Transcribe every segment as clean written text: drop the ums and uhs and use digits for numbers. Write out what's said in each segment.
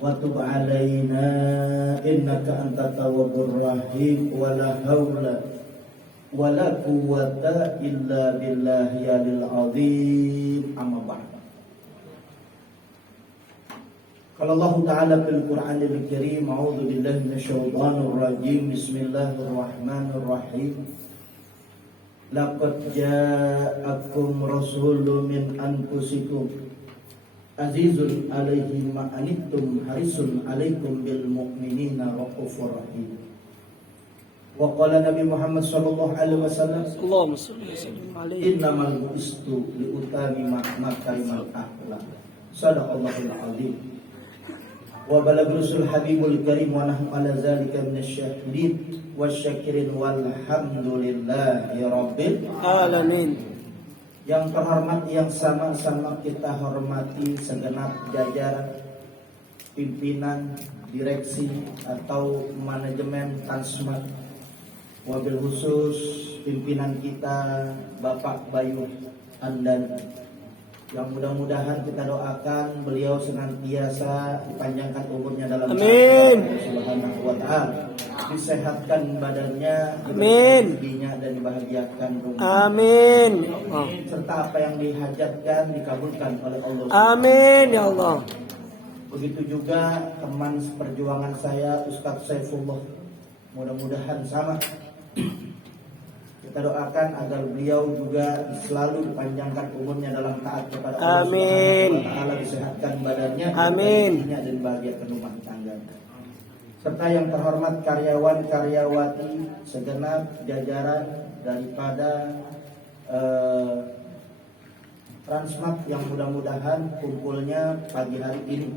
wa tub 'alaina innaka antat tawwabur rahim wa la haula wa la quwwata illa billahil azim. Amma ba'd. Qala Allah Ta'ala fil Qur'anil Karim, a'udzu billahi minasyaitonir rajim. Bismillahirrahmanirrahim. Laqad ja'akum rasulun min anfusikum azizun 'alaihi ma anittum harisun 'alaikum bil mu'minina raufur rahim. Wa qala Nabi Muhammad sallallahu alaihi wasallam, Allahumma shalli wa sallim alaihi, innamal bu'istu li utamima makarimal akhlaq. Sadaqallahul azim. Wa balagha rasul habibul karim wa nahnu ala zalika minasyahidin wasyakirin walhamdulillahi rabbil alamin. Yang terhormat, yang sama-sama kita hormati segenap jajaran pimpinan, direksi atau manajemen Transmart, wabil khusus pimpinan kita Bapak Bayu Andani, yang mudah-mudahan kita doakan beliau senantiasa dipanjangkan umurnya dalam amin, Subhanahu wa ta'ala, disehatkan badannya, rezekinya, dan dibahagiakan rumah, amin, serta apa yang dihajatkan dikabulkan oleh Allah, amin ya Allah. Begitu juga teman seperjuangan saya Ustadz Saifullah, mudah-mudahan sama. Kita doakan agar beliau juga selalu dipanjangkan umurnya dalam taat kepada Allah Subhanahu wa ta'ala, disehatkan badannya, amin, dan bahagiakan rumah tangganya. Serta yang terhormat karyawan-karyawati segenap jajaran daripada Transmart yang mudah-mudahan kumpulnya pagi hari ini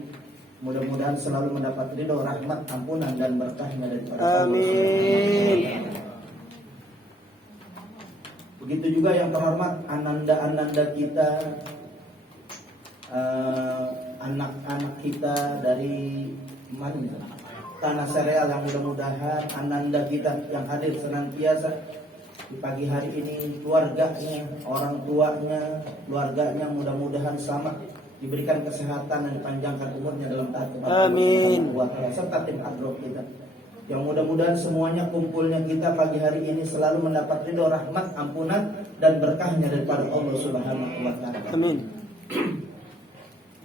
mudah-mudahan selalu mendapat ridho, rahmat, ampunan, dan berkahnya daripada Allah. Amin. Begitu juga yang terhormat ananda-ananda kita, anak-anak kita dari mana? Tanah Sereal, yang mudah-mudahan ananda kita yang hadir senantiasa di pagi hari ini, keluarganya, orang tuanya, keluarganya mudah-mudahan sama diberikan kesehatan dan dipanjangkan umurnya dalam taat kepada Allah, serta tim adrok kita, yang mudah-mudahan semuanya kumpulnya kita pagi hari ini selalu mendapat ridho, rahmat, ampunan, dan berkahnya daripada Allah Subhanahu wa ta'ala. Amin.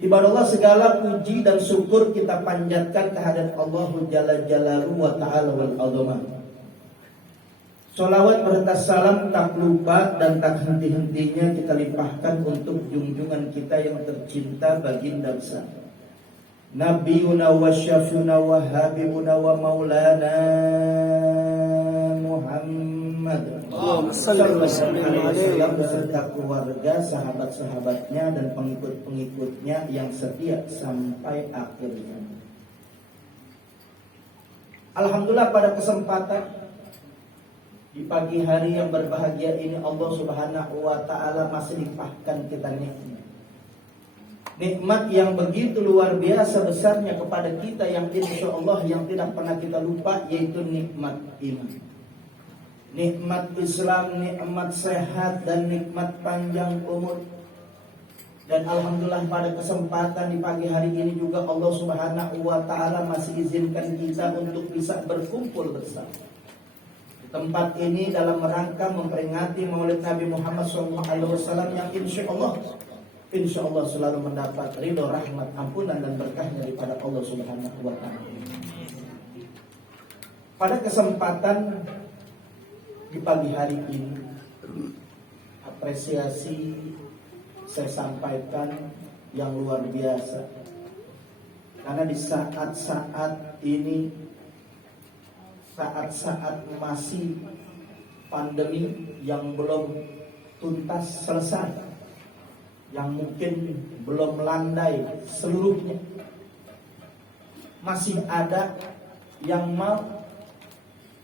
Ibadallah, segala puji dan syukur kita panjatkan kehadirat Allah Jalla Jalaluhu wa ta'ala wal azamah. Salawat berta salam tak lupa dan tak henti-hentinya kita limpahkan untuk junjungan kita yang tercinta, baginda besar Nabiyuna wa syafuna wa habibuna wa maulana Muhammad sallallahu alaihi wasallam beserta keluarga, sahabat-sahabatnya, dan pengikut-pengikutnya yang setia sampai akhirnya. Alhamdulillah, pada kesempatan di pagi hari yang berbahagia ini Allah Subhanahu wa ta'ala masih limpahkan kita nikmat yang begitu luar biasa besarnya kepada kita, yang insya Allah yang tidak pernah kita lupa, yaitu nikmat iman, nikmat Islam, nikmat sehat, dan nikmat panjang umur. Dan alhamdulillah pada kesempatan di pagi hari ini juga Allah Subhanahu wa ta'ala masih izinkan kita untuk bisa berkumpul bersama di tempat ini dalam rangka memperingati Maulid Nabi Muhammad SAW yang insya Allah selalu mendapat ridho, rahmat, ampunan, dan berkahnya daripada Allah Subhanahu wa ta'ala. Pada kesempatan di pagi hari ini, apresiasi saya sampaikan yang luar biasa, karena di saat-saat ini, saat-saat masih pandemi yang belum tuntas selesai, yang mungkin belum landai seluruhnya, masih ada yang mau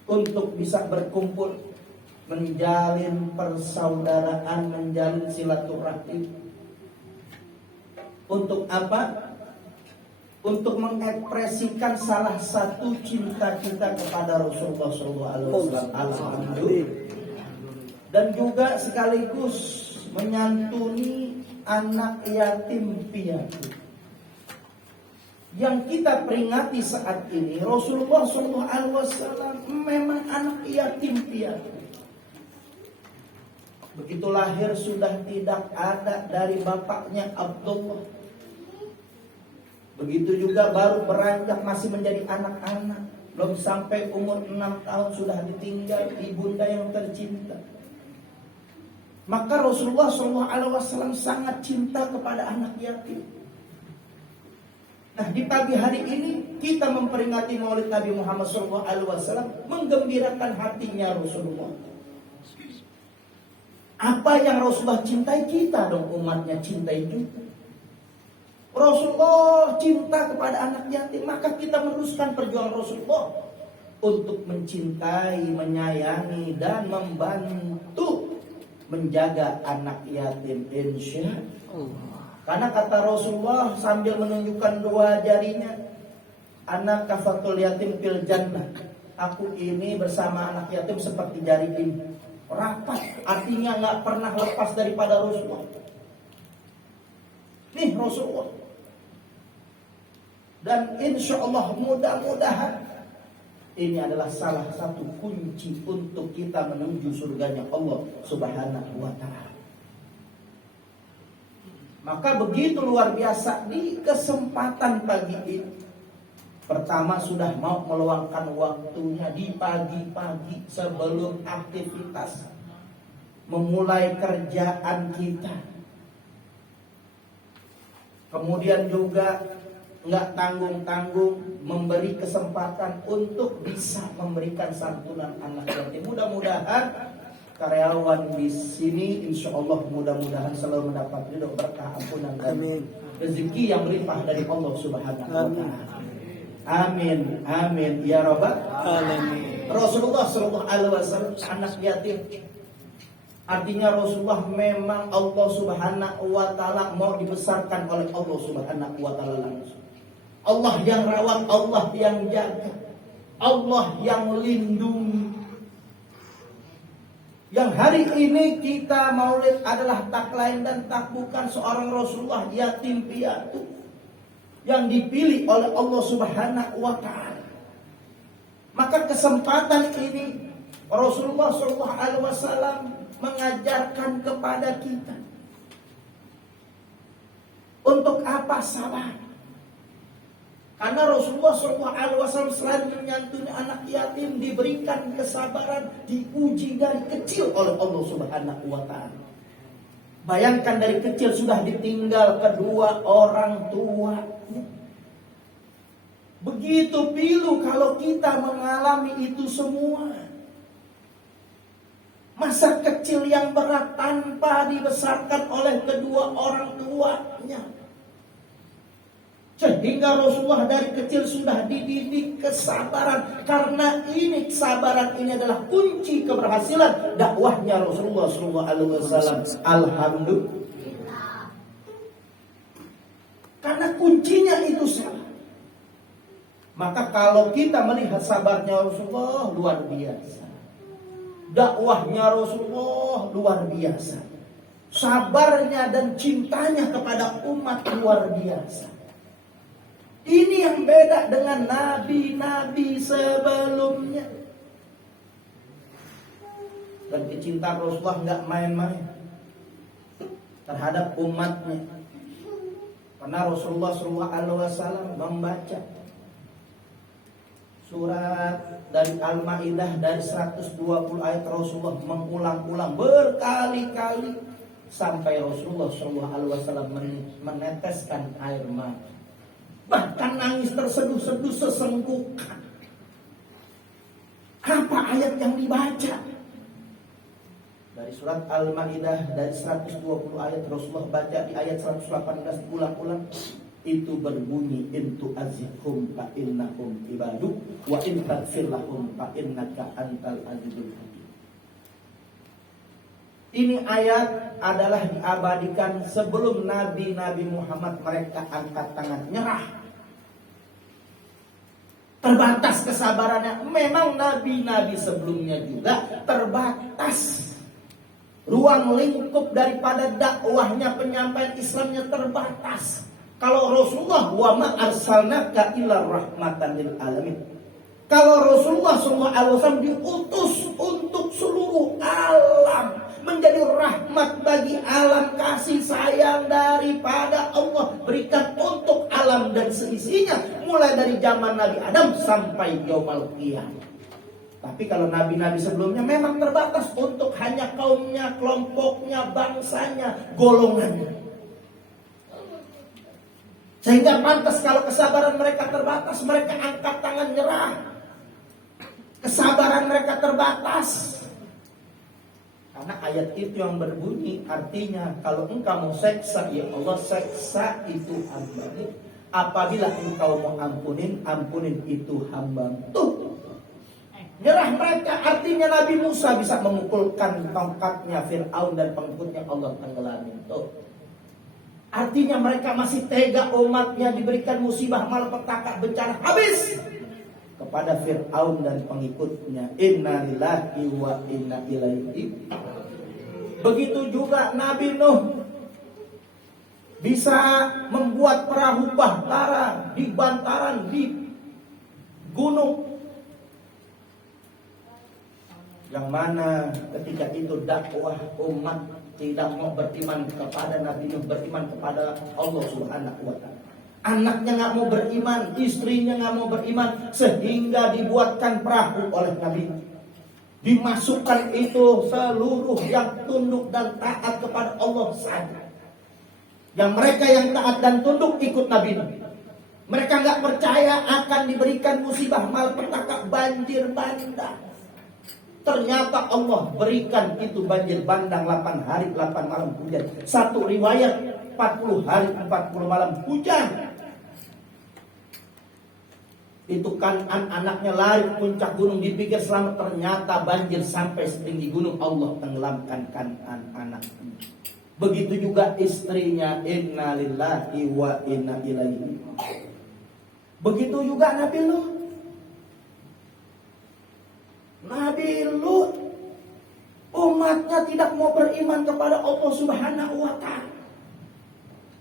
untuk bisa berkumpul, menjalin persaudaraan, menjalin silaturahim. Untuk apa? Untuk mengekspresikan salah satu cinta kita kepada Rasulullah SAW. Alhamdulillah. Dan juga sekaligus menyantuni anak yatim piatu Yang kita peringati saat ini, Rasulullah SAW memang anak yatim piatu. Begitu lahir sudah tidak ada dari bapaknya Abdullah. Begitu juga baru beranjak masih menjadi anak-anak, belum sampai umur 6 tahun sudah ditinggal ibunda yang tercinta. Maka Rasulullah SAW sangat cinta kepada anak yatim. Nah, di pagi hari ini kita memperingati Maulid Nabi Muhammad SAW, menggembirakan hatinya Rasulullah. Apa yang Rasulullah cintai, kita dong umatnya cintai juga. Rasulullah cinta kepada anak yatim, maka kita meneruskan perjuangan Rasulullah untuk mencintai, menyayangi, dan membantu menjaga anak yatim, insya Allah. Karena kata Rasulullah sambil menunjukkan dua jarinya, anak kafatul yatim fil jannah. Aku ini bersama anak yatim seperti jari ini, rapat, artinya nggak pernah lepas daripada Rasulullah. Nih Rasulullah. Dan insya Allah mudah-mudahan ini adalah salah satu kunci untuk kita menuju surganya Allah Subhanahu wa Ta'ala. Maka begitu luar biasa di kesempatan pagi ini. Pertama sudah mau meluangkan waktunya di pagi-pagi sebelum aktivitas, memulai kerjaan kita. Kemudian juga nggak tanggung-tanggung memberi kesempatan untuk bisa memberikan santunan anak yatim. Mudah-mudahan karyawan di sini insya Allah mudah-mudahan selalu mendapat ridho, berkah, ampunan, dan rezeki yang berlimpah dari Allah Subhanahu wa Ta'ala. Amin, amin ya rabbal alamin. Rasulullah SAW anak yatim. Artinya Rasulullah memang Allah Subhanahu wa Ta'ala mau dibesarkan oleh Allah Subhanahu wa Ta'ala langsung. Allah yang rawat, Allah yang jaga, Allah yang lindungi. Yang hari ini kita maulid adalah tak lain dan tak bukan seorang Rasulullah yatim piatu yang dipilih oleh Allah Subhanahu wa Ta'ala. Maka kesempatan ini Rasulullah SAW mengajarkan kepada kita untuk apa? Sabar. Karena Rasulullah SAW selain menyantuni anak yatim, diberikan kesabaran, diuji dari kecil oleh Allah Subhanahu wa Ta'ala. Bayangkan dari kecil sudah ditinggal kedua orang tuanya. Begitu pilu kalau kita mengalami itu semua. Masa kecil yang berat tanpa dibesarkan oleh kedua orang tuanya. Sehingga Rasulullah dari kecil sudah dididik kesabaran. Karena ini kesabaran ini adalah kunci keberhasilan dakwahnya Rasulullah SAW. Alhamdulillah. Karena kuncinya itu sabar. Maka kalau kita melihat sabarnya Rasulullah luar biasa, dakwahnya Rasulullah luar biasa, sabarnya dan cintanya kepada umat luar biasa. Ini yang beda dengan nabi-nabi sebelumnya. Dan kecintaan Rasulullah nggak main-main terhadap umatnya. Karena Rasulullah SAW membaca surat dari Al-Maidah dari 120 ayat, Rasulullah mengulang-ulang berkali-kali sampai Rasulullah SAW meneteskan air mata. Bahkan nangis terseduh-seduh sesenggukan. Apa ayat yang dibaca? Dari surat Al-Maidah dari 120 ayat, Rasulullah baca di ayat 118 ulang-ulang. Itu berbunyi, intu azihum fa innahum ibadu wa in taghfir lahum fa innaka antal azizul hakim. Ini ayat adalah diabadikan sebelum Nabi Muhammad mereka angkat tangan nyerah. Terbatas kesabarannya. Memang nabi-nabi sebelumnya juga terbatas. Ruang lingkup daripada dakwahnya, penyampaian Islamnya terbatas. Kalau Rasulullah wa ma arsalnaka illa rahmatan lil alamin. Kalau Rasulullah SAW diutus untuk seluruh alam, menjadi rahmat bagi alam, kasih sayang daripada Allah berikan untuk alam dan seisinya, mulai dari zaman Nabi Adam sampai yaumul qiyamah. Tapi kalau nabi-nabi sebelumnya memang terbatas untuk hanya kaumnya, kelompoknya, bangsanya, golongannya. Sehingga pantas kalau kesabaran mereka terbatas, mereka angkat tangan nyerah. Kesabaran mereka terbatas. Karena ayat itu yang berbunyi, artinya kalau engkau mau seksa, ya Allah seksa itu hambamu. Apabila engkau mau ampunin, ampunin itu hambamu. Tuh, nyerah mereka, artinya Nabi Musa bisa memukulkan tongkatnya Fir'aun dan pengikutnya, Allah tenggelamin. Tuh, artinya mereka masih tega, umatnya diberikan musibah, malapetaka, bencana, habis kepada Fir'aun dan pengikutnya. Inna lillahi wa inna ilaihi. Begitu juga Nabi Nuh bisa membuat perahu bahtera di bantaran di gunung, yang mana ketika itu dakwah umat tidak mau beriman kepada Nabi Nuh, beriman kepada Allah Subhanahu wa ta'ala. Anaknya nggak mau beriman, istrinya nggak mau beriman, sehingga dibuatkan perahu oleh Nabi. Dimasukkan itu seluruh yang tunduk dan taat kepada Allah saja. Yang mereka yang taat dan tunduk ikut Nabi. Mereka nggak percaya akan diberikan musibah, malapetaka, banjir bandang. Ternyata Allah berikan itu banjir bandang 8 hari 8 malam hujan. Satu riwayat 40 hari 40 malam hujan. Itu kan anaknya lari ke puncak gunung, dipikir selamat, ternyata banjir sampai setinggi gunung. Allah tenggelamkan anaknya. Begitu juga istrinya, inna lillahi wa inna ilaihi. Begitu juga Nabi Lut. Nabi Lut, umatnya tidak mau beriman kepada Allah Subhanahu wa ta'ala,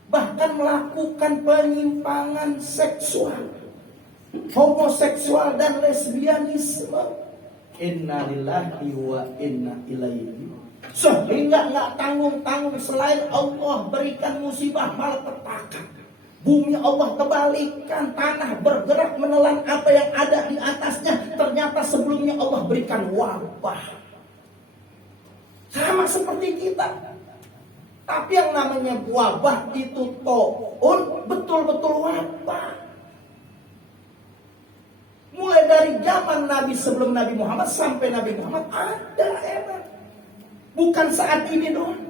bahkan melakukan penyimpangan seksual, homoseksual dan lesbianisme. Inna lillahi wa inna ilaihi. Sehingga nggak tanggung-tanggung, selain Allah berikan musibah malapetaka, bumi Allah kebalikan, tanah bergerak menelan apa yang ada di atasnya. Ternyata sebelumnya Allah berikan wabah. Sama seperti kita. Tapi yang namanya wabah itu to'un, betul-betul wabah. Mulai dari zaman Nabi sebelum Nabi Muhammad sampai Nabi Muhammad ada emang. Bukan saat ini doang.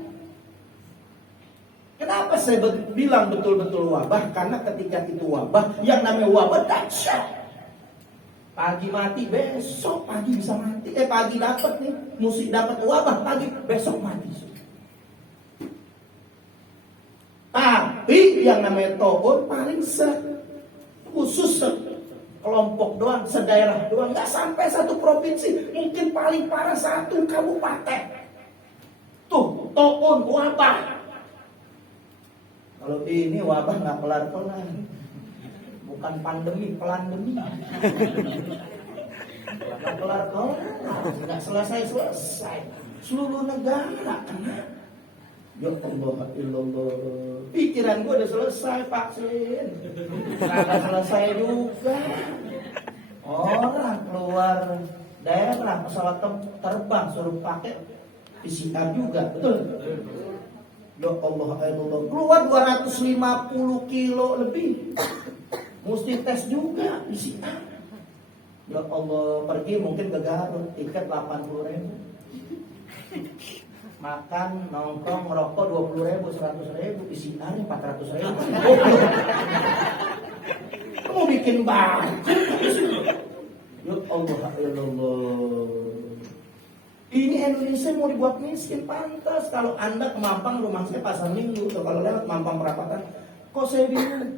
Kenapa saya bilang betul-betul wabah? Karena ketika itu wabah, yang namanya wabah dahsyat. Pagi mati, besok pagi bisa mati. Pagi dapat nih, mesti dapat wabah, pagi besok mati. Tapi yang namanya to'un paling khusus kelompok doang, sedaerah doang, nggak sampai satu provinsi, mungkin paling parah satu kabupaten. Tuh, to'un wabah. Kalau ini wabah nggak kelar-kelar, bukan pandemi, pelandemi. Nggak kelar-kelar, nggak selesai-selesai. Seluruh negara kena. Ya Allah, illallah. Pikiran gue udah selesai vaksin, nggak selesai juga. Orang keluar daerah pesawat terbang suruh pakai PCR juga, betul? Ya Allah, Allah. Keluar 250 kilo lebih, mesti tes juga PCR. Ya Allah, pergi mungkin ke Garut, tiket 80.000. Makan, nongkrong, merokok 20.000, 100.000, PCR-nya 400.000. Kamu bikin baju? Ya Allah, ya Allah. Ini Indonesia mau dibuat miskin, pantas. Kalau Anda ke Mampang, rumah saya Pasar Minggu, atau kalau lewat Mampang Perapatan, kok saya bingung?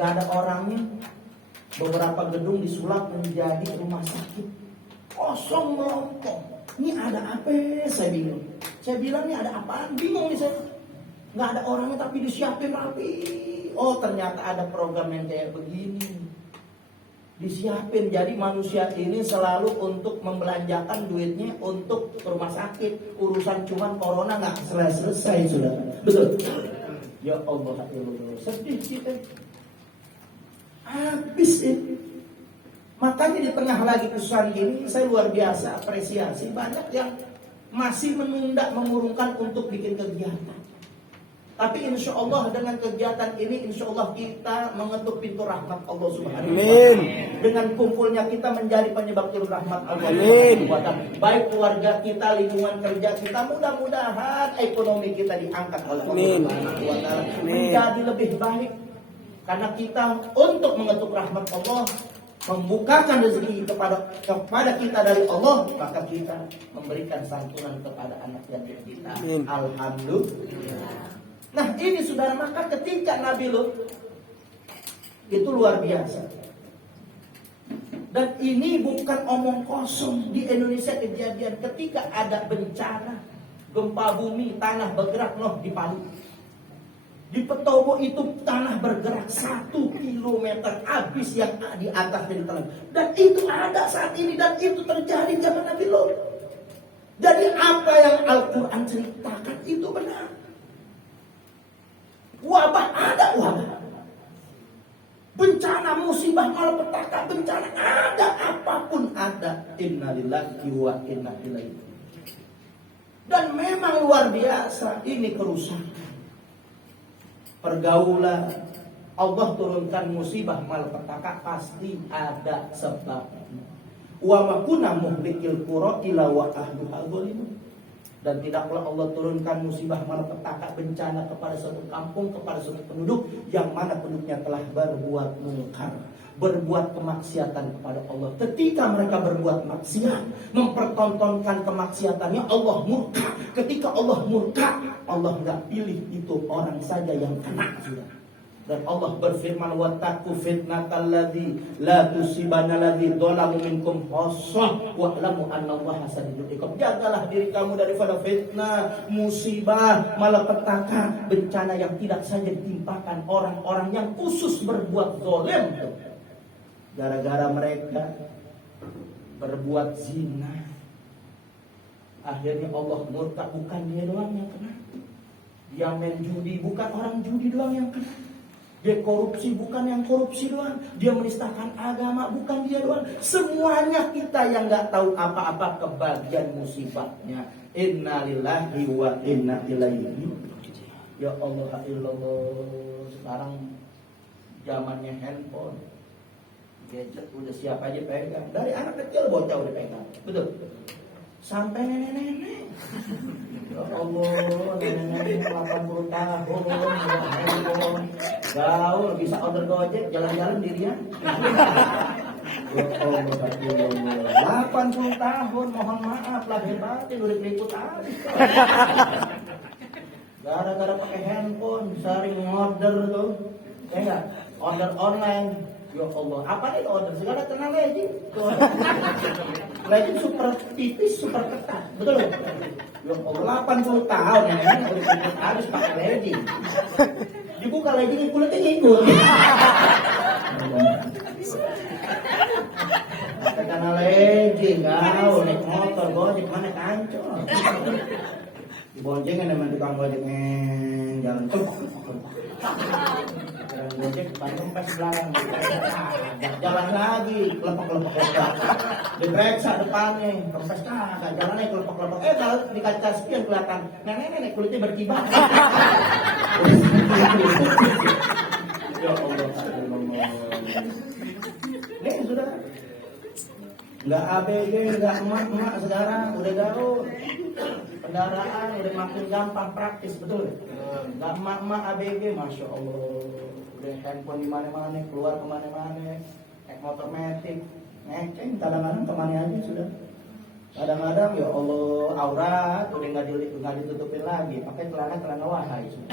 Gak ada orangnya. Beberapa gedung disulap menjadi rumah sakit, kosong melompong. Ini ada apa? Saya bingung. Saya bilang ini ada apaan? Bingung nih saya. Nggak ada orangnya tapi disiapin rapi. Oh ternyata ada program yang kayak begini. Disiapin, jadi manusia ini selalu untuk membelanjakan duitnya untuk ke rumah sakit. Urusan cuman corona nggak selesai sudah. Betul. Ya Allah, ya Allah. Sedih kita. Habis ini. Makanya di tengah lagi kesusahan ini, saya luar biasa apresiasi banyak yang masih menunda, mengurungkan untuk bikin kegiatan. Tapi insya Allah dengan kegiatan ini, insya Allah kita mengetuk pintu rahmat Allah Subhanahu wa Ta'ala. Dengan kumpulnya kita menjadi penyebab pintu rahmat Allah Subhanahu wa Ta'ala. Baik keluarga kita, lingkungan kerja kita, mudah-mudahan ekonomi kita diangkat oleh Allah Subhanahu wa Ta'ala menjadi lebih baik. Karena kita untuk mengetuk rahmat Allah, membukakan rezeki kepada kita dari Allah, maka kita memberikan santunan kepada anak yatim kita. Alhamdulillah. Nah ini saudara, maka ketika Nabi Lut itu luar biasa. Dan ini bukan omong kosong. Di Indonesia kejadian ketika ada bencana gempa bumi, tanah bergerak di Palu. Di Petobo itu tanah bergerak 1 kilometer habis yang di atas dari tanah. Dan itu ada saat ini dan itu terjadi zaman Nabi Lut. Jadi apa yang Al-Quran ceritakan itu benar. Wabah ada, wabah. Bencana, musibah, malapetaka, bencana ada, apapun ada. Innalillahi wa inna ilaihi. Dan memang luar biasa ini kerusakan. Pergaulan, Allah turunkan musibah, malapetaka pasti ada sebabnya. Wa ma kunna muhlikil qura illa wa ahluha zalimun. Dan tidaklah Allah turunkan musibah malapetaka bencana kepada suatu kampung, kepada suatu penduduk yang mana penduduknya telah berbuat mungkar, berbuat kemaksiatan kepada Allah. Ketika mereka berbuat maksiat, mempertontonkan kemaksiatannya, Allah murka. Ketika Allah murka, Allah nggak pilih itu orang saja yang kena sudah. Dan Allah berfirman, wattaqu fitnatal ladzi la tusibanna ladzi dzalamu minkum khassah wa'lamu annallaha shadidul iqab. Jagalah diri kamu daripada fitnah, musibah, malapetaka, bencana yang tidak saja ditimpakan orang-orang yang khusus berbuat zalim. Gara-gara mereka berbuat zina, akhirnya Allah murka. Bukan dia doang yang kena. Yang main judi bukan orang judi doang yang kena. Dia korupsi bukan yang korupsi doang. Dia menistakan agama bukan dia doang. Semuanya kita yang gak tahu apa-apa kebagian musibahnya. Innalillahi wa inna ilaihi. Ya Allah, illallah. Sekarang zamannya handphone, gadget udah siap aja pegang. Dari anak kecil bocah udah pegang. Betul. Sampai nenek-nenek. Ya Allah, nenek-nenek 80 tahun, handphone, gaul, bisa order Gojek, jalan-jalan dirian. Ya Allah, 80 tahun, mohon maaf, lahir batin, udah keriput habis. Gara-gara pakai handphone, sering order tuh, ya enggak? Order online. Ya Allah, apa nih order? Segala tenang aja. Legend super tipis, super ketat. Betul? Ya Allah, 80 tahun ya, ini udah habis pakai legend. Dibuka legend, kulitnya ngikut. Karena legend, kau naik motor, Gojek mana kancol. Diboncengin sama tukang Gojeknya, jalan Gojek Bandung pas belakang, jalan lagi, kelepek-kelepek, diperiksa depannya, kempes kagak, jalannya kelepek-kelepek, kalau di kaca spion kelihatan, nenek-nenek kulitnya berkibar. Ya Allah, ini sudah, nggak ABG, nggak emak-emak sekarang, udah gaul, kendaraan udah makin gampang, praktis, betul? Nggak emak-emak ABG, masya Allah. Udah handphone di mana-mana, keluar kemana-mana, naik motor metik, ngeceng, kadang-kadang kemana aja sudah. Kadang-kadang ya Allah, aurat udah nggak ditutupin lagi, pakai celana wahai sudah.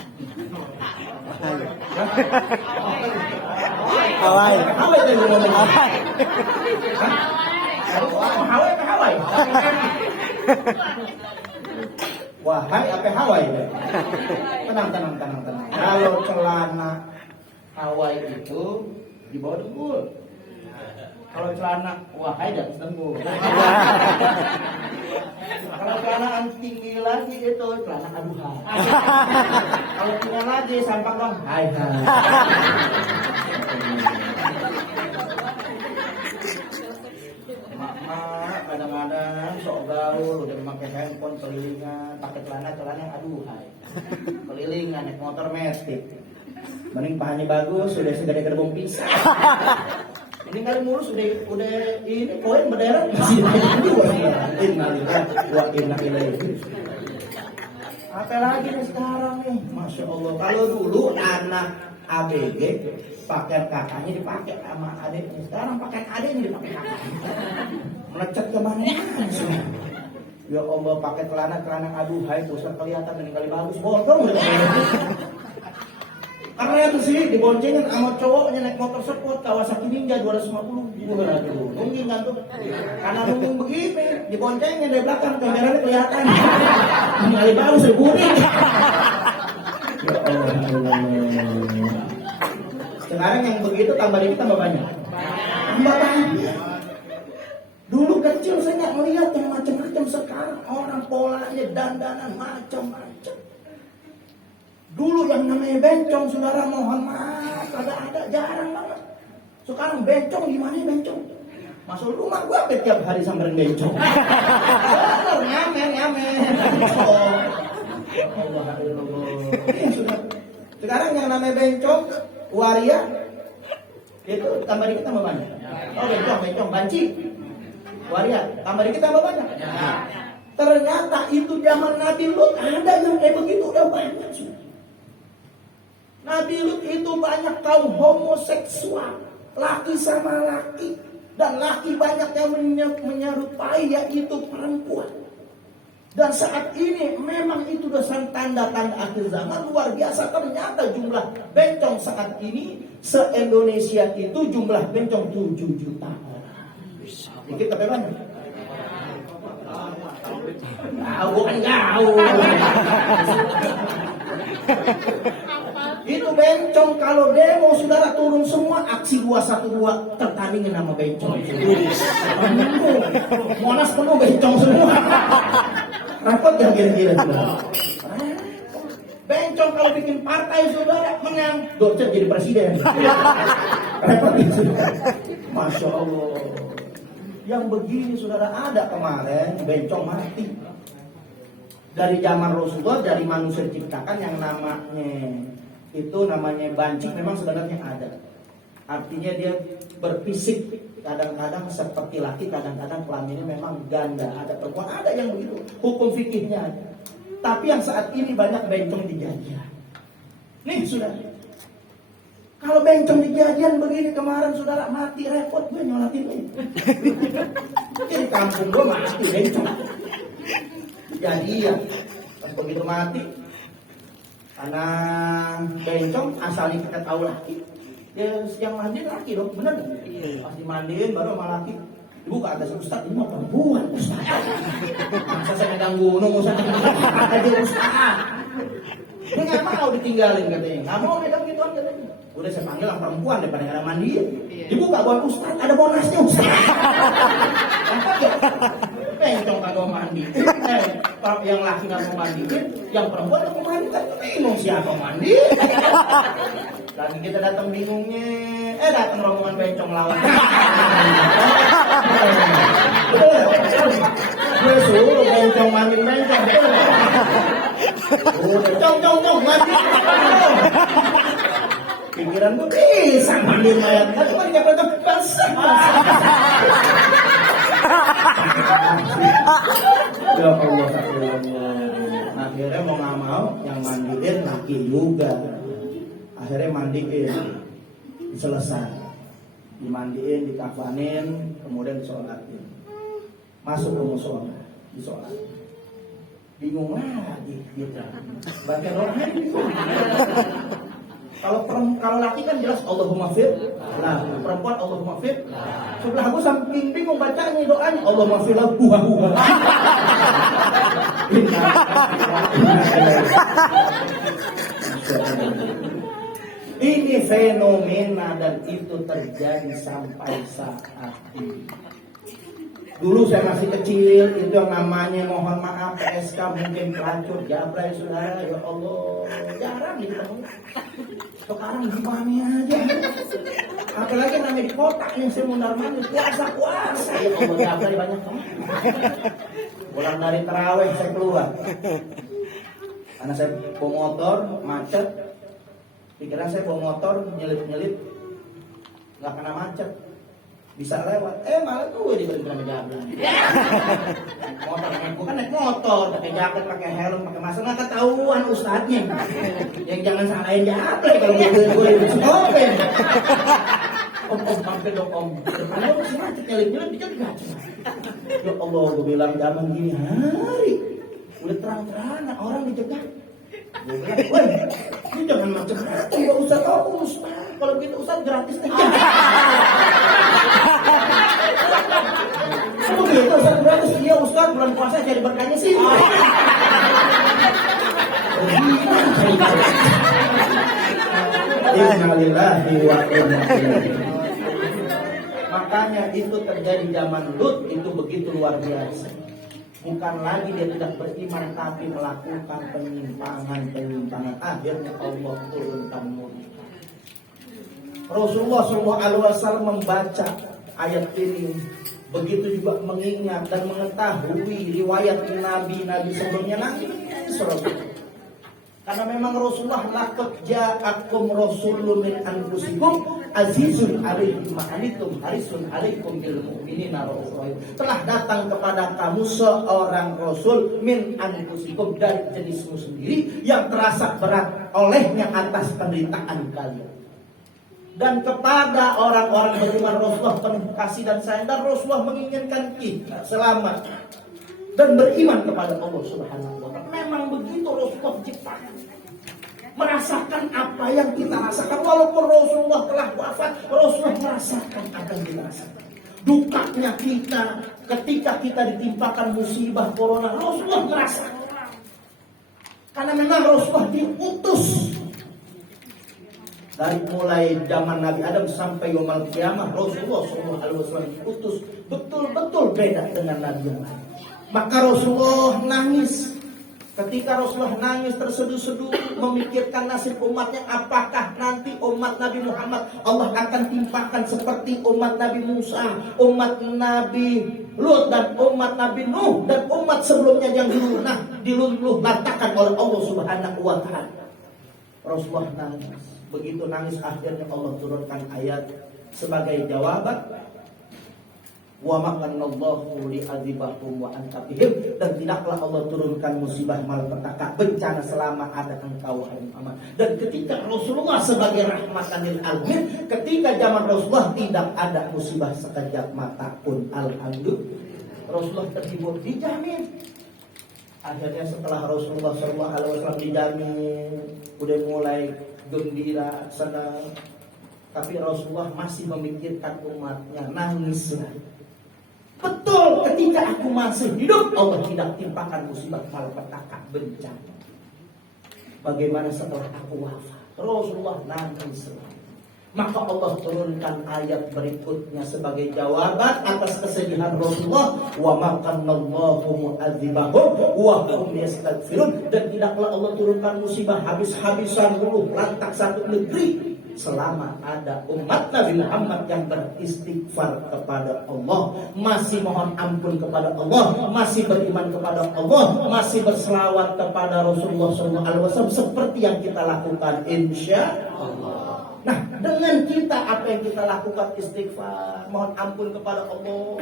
Hawai itu ngomong Hawai. Hawai. Wahai apa Hawaii deh. Tenang. Kalau celana Hawaii itu di bawah dengkul. Kalau celana wahai di atas dengkul. Kalau celana tinggi lagi itu celana aduhai. Kalau tinggi lagi sampak dong hai. Mak kadang-kadang sok gaul udah memakai handphone kelilingan, pakai celana yang aduhai. Kelilingan naik motor metik. Mending pahanya bagus, sudah segede gerbong pisang. Ini kali mulus udah ini poin bendera masih innalillahi wa inna ilaihi. Apa lagi nih sekarang nih? Masya Allah. Kalau dulu anak ABG pakai kakaknya dipakai sama adiknya. Sekarang pakai adiknya dipakai kakaknya. Melecet kemana? Ya Allah pakai celana aduhai pusat kelihatan dan kali bagus bodong. Karena itu sih diboncengin sama cowoknya naik motor sport Kawasaki Ninja 250. Waduh, nungging kan tuh. Karena nungging begini, diboncengin dari belakang kameranya kelihatan. Kali bagus sebutin. Ya Allah. Sekarang yang begitu tambah dikit tambah banyak. Tambah banyak. Dulu kecil saya nggak melihat yang macam-macam, sekarang orang polanya dandanan macam-macam. Dulu yang namanya bencong, saudara mohon maaf, ada jarang banget. Sekarang bencong gimana bencong? Masuk rumah gua tiap hari samperin bencong. Bener, ngamen. Oh, ya Allah. Sekarang yang namanya bencong, waria, itu tambah dikit tambah banyak. Oh bencong, banci. Waria, tambah dikit tambah banyak. Ternyata itu zaman Nabi Lut ada yang kayak begitu udah banyak sudah. Nabi Lut itu banyak kaum homoseksual, laki sama laki, dan laki banyak yang menyerupai yaitu perempuan. Dan saat ini memang itu dosa tanda-tanda akhir zaman luar biasa. Ternyata jumlah bencong saat ini se-Indonesia itu jumlah bencong 7 juta orang. Dikit tapi banyak. Bukan jauh. Itu bencong kalau demo saudara turun semua aksi 212 tertandingin nama bencong. Monas penuh bencong semua. Repot ya kira-kira. Bencong kalau bikin partai saudara menang, Docet jadi presiden. Repot itu. Masya Allah. Yang begini saudara ada kemarin bencong mati. Dari zaman Rasulullah, dari manusia diciptakan yang namanya bancik memang sebenarnya ada. Artinya dia berfisik kadang-kadang seperti laki, kadang-kadang kelaminnya memang ganda. Ada perempuan, ada yang begitu. Hukum fikihnya ada. Tapi yang saat ini banyak bencong dijadian. Nih sudah. Kalau bencong dijadian begini kemarin saudara mati repot gue nyolatin nih. Jadi kampung gue mati bencong. Jadi ya, pas begitu mati, karena bencong asalnya kita tahu laki, dia yang mandiin laki dong, bener? Pas dimandiin baru sama laki, dibuka atas Ustaz, ini mau perempuan Ustaz. Masa saya megang gunung Ustaz, aja Ustaz. Dia nggak mau ditinggalin katanya, nggak mau megang gituan katanya. Udah saya panggil yang perempuan daripada nggak ada mandiin. Dibuka buat Ustaz, ada bonusnya Ustaz. Bencong kagak mandi, yang laki nggak mau mandiin, yang perempuan nggak mau mandi, kan bingung siapa mandi. Lagi kita datang bingungnya, datang rombongan bencong lawan. Gue suruh bencong mandi bencong, cong mandi. Pikiran gue bisa mandi mayat, kan cuma nggak pernah basah. Ya Allah, akhirnya mau nggak mau yang mandiin laki juga. Akhirnya mandiin, selesai, dimandiin, dikafanin, kemudian disolatin. Masuk ke musola, disolat. Bingung lagi kita. Baca doanya bingung. Kalau laki kan jelas Allahumma fir lah, perempuan Allahumma fir. Sebelah aku samping bingung bacanya doanya Allahumma fir lah huha. Ini fenomena dan itu terjadi sampai saat ini. Dulu saya masih kecil, itu yang namanya mohon maaf PSK mungkin pelacur, jabrai saudara, ya Allah, jarang ditemu. Sekarang gimana aja. Apalagi namanya di kota yang semundar-mandir, puasa, ya Allah, jabrai banyak banget. Pulang dari tarawih saya keluar. Karena saya bawa motor, macet. Pikiran saya bawa motor, nyelip-nyelip, nggak kena macet. Bisa lewat, malah gue diberi jabla. Motor gue kan naik motor, pakai jaket, pakai helm, pakai masker, nggak ketahuan ustadznya. Yang jangan salahin jabla kalau gue disopen. Om mampir dong om, depannya masih macet nyelip-nyelip dikit nggak? Ya Allah, gue bilang zaman gini hari, udah terang-terangan orang dijegat. Gue bilang, woi, lu jangan macam-macam, gak usah tahu ustaz. Kalau gitu ustaz gratis nih. Lu gitu ustaz gratis, iya ustaz bulan puasa cari berkahnya sih. Innalillahi wa inna ilaihi. Makanya itu terjadi zaman Lut itu begitu luar biasa. Bukan lagi dia tidak beriman tapi melakukan penyimpangan. Akhirnya Allah turunkan murka. Rasulullah SAW membaca ayat ini, begitu juga mengingat dan mengetahui riwayat nabi-nabi sebelumnya Nabi SAW. Karena memang Rasulullah laqad ja'akum rasulun min anfusikum azizun 'alaihi ma anittum harisun 'alaikum bil mu'minina raufur. Telah datang kepada kamu seorang rasul min anfusikum dari jenismu sendiri yang terasa berat olehnya atas penderitaan kalian. Dan kepada orang-orang beriman Rasulullah penuh kasih dan sayang, dan Rasulullah menginginkan kita selamat dan beriman kepada Allah Subhanahu wa taala. Memang begitu Rasulullah diciptakan. Merasakan apa yang kita rasakan. Walaupun Rasulullah telah wafat, Rasulullah merasakan apa yang kita rasakan. Dukanya kita ketika kita ditimpakan musibah corona, Rasulullah merasakan. Karena memang Rasulullah diutus. Dari mulai zaman Nabi Adam sampai yaumul kiamah, Rasulullah SAW diutus betul-betul beda dengan Nabi yang lain. Maka Rasulullah nangis. Ketika Rasulullah nangis terseduh-seduh memikirkan nasib umatnya, apakah nanti umat Nabi Muhammad Allah akan timpakan seperti umat Nabi Musa, umat Nabi Lut dan umat Nabi Nuh dan umat sebelumnya yang diluluh lantakan oleh Allah Subhanahu wa taala. Rasulullah nangis. Begitu nangis akhirnya Allah turunkan ayat sebagai jawaban. Wa makanallahu li'adzibahum wa anta bihim, dan tidaklah Allah turunkan musibah malapetaka bencana selama ada engkau hai Muhammad. Dan ketika Rasulullah sebagai rahmatan lil alamin, ketika zaman Rasulullah tidak ada musibah sekejap mata pun, alhamdulillah Rasulullah terhibur, dijamin. Akhirnya setelah Rasulullah SAW dijamin, udah mulai gembira, senang, tapi Rasulullah masih memikirkan umatnya, nangis lagi. Betul, ketika aku masih hidup Allah tidak timpakan musibah malapetaka bencana. Bagaimana setelah aku wafat? Rasulullah nangis lagi. Maka Allah turunkan ayat berikutnya sebagai jawaban atas kesedihan Rasulullah. Wa makanallahu mu'adzibahum wa hum yastaghfirun. Dan tidaklah Allah turunkan musibah habis-habisan dulu lantak satu negeri selama ada umat Nabi Muhammad yang beristighfar kepada Allah, masih mohon ampun kepada Allah, masih beriman kepada Allah, masih berselawat kepada Rasulullah SAW seperti yang kita lakukan insya Allah. Nah, dengan kita apa yang kita lakukan istighfar, mohon ampun kepada Allah,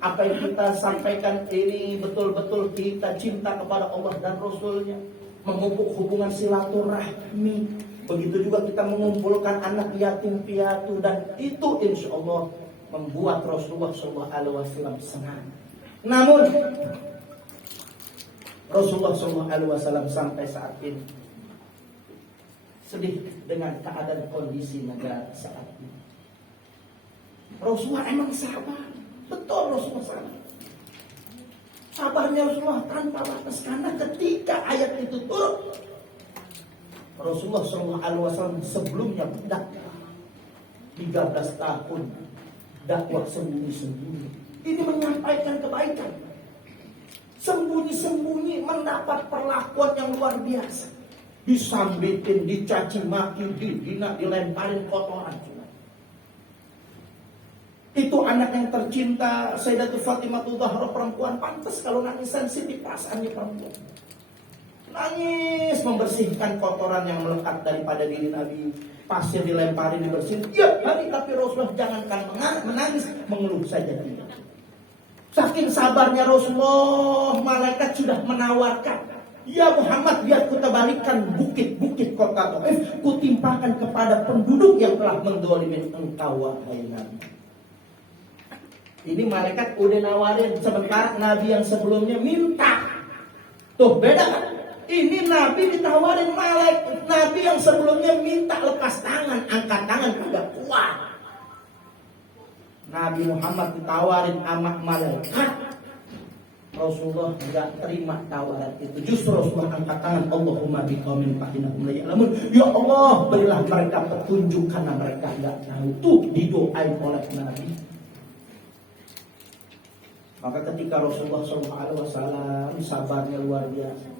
apa yang kita sampaikan ini betul-betul kita cinta kepada Allah dan Rasulnya, memupuk hubungan silaturahmi. Begitu juga kita mengumpulkan anak yatim piatu, dan itu insya Allah membuat Rasulullah SAW senang. Namun Rasulullah SAW sampai saat ini sedih dengan keadaan kondisi negara saat ini. Rasulullah emang sabar, betul Rasulullah sabar. Sabarnya Rasulullah tanpa batas, karena ketika ayat itu turun, Rasulullah SAW sebelumnya dakwah 13 tahun, dakwah sembunyi-sembunyi. Ini menyampaikan kebaikan, sembunyi-sembunyi mendapat perlakuan yang luar biasa. Disambitin, dicaci maki, dihina, dilemparin kotoran. Itu anak yang tercinta Sayyidatul Fatimah Zahra, perempuan, pantas kalau nangis, sensitif perasaannya perempuan. Nangis membersihkan kotoran yang melekat daripada diri Nabi. Pasir dilempari, dibersihin tiap hari, tapi Rasulullah jangankan menangis, mengeluh saja tidak. Saking sabarnya Rasulullah, malaikat sudah menawarkan, ya Muhammad, biar ku balikkan bukit-bukit kota Taif, ku timpakan kepada penduduk yang telah mendolimi engkau, wahai Nabi. Ini malaikat udah nawarin, sementara Nabi yang sebelumnya minta. Tuh beda kan? Ini Nabi ditawarin, malaikat Nabi yang sebelumnya minta lepas tangan, angkat tangan kagak kuat. Nabi Muhammad ditawarin amak malaikat. Rasulullah enggak terima tawaran itu. Justru Rasulullah angkat tangan, Allahumma biqaumin fa'innahum la ya'lamun. Ya Allah, berilah mereka petunjuk karena mereka enggak tahu. Tuh didoain oleh Nabi. Maka ketika Rasulullah SAW sabarnya luar biasa.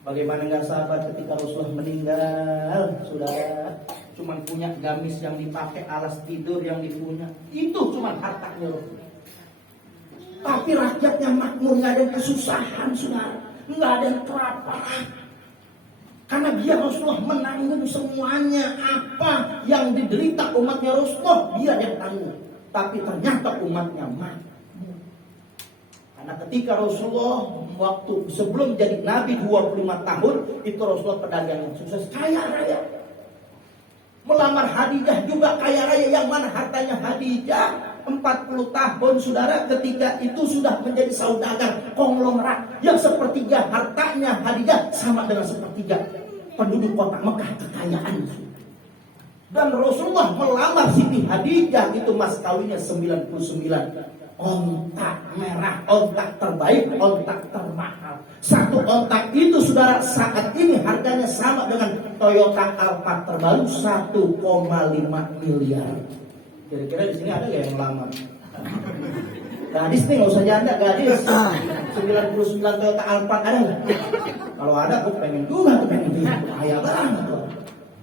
Bagaimana nggak sabar ketika Rasulullah meninggal, saudara? Cuman punya gamis yang dipakai, alas tidur yang dipunya, itu cuman hartanya Rasulullah. Tapi rakyatnya makmur, nggak ada yang kesusahan, saudara, nggak ada yang kelaparan. Karena dia Rasulullah menanggung semuanya. Apa yang diderita umatnya Rasulullah, dia yang tanggung. Tapi ternyata umatnya mati. Karena ketika Rasulullah waktu sebelum jadi Nabi 25 tahun, itu Rasulullah pedagang yang sukses, kaya raya. Melamar Khadijah juga kaya raya. Yang mana hartanya Khadijah 40 tahun, saudara, ketika itu sudah menjadi saudagar konglomerat yang sepertiga hartanya Khadijah sama dengan sepertiga penduduk kota Mekah kekayaan. Dan Rasulullah melamar Siti Khadijah, itu mas kawinnya 99 ontak merah, ontak terbaik, ontak termahal. Satu ontak itu, saudara, saat ini harganya sama dengan Toyota Alphard terbaru 1,5 miliar. Kira-kira di sini ada gak yang melamar? Gadis nih, nggak usah janda, gadis 99 Toyota Alphard ada nggak? Kalau ada, aku pengen juga, pengen kaya banget.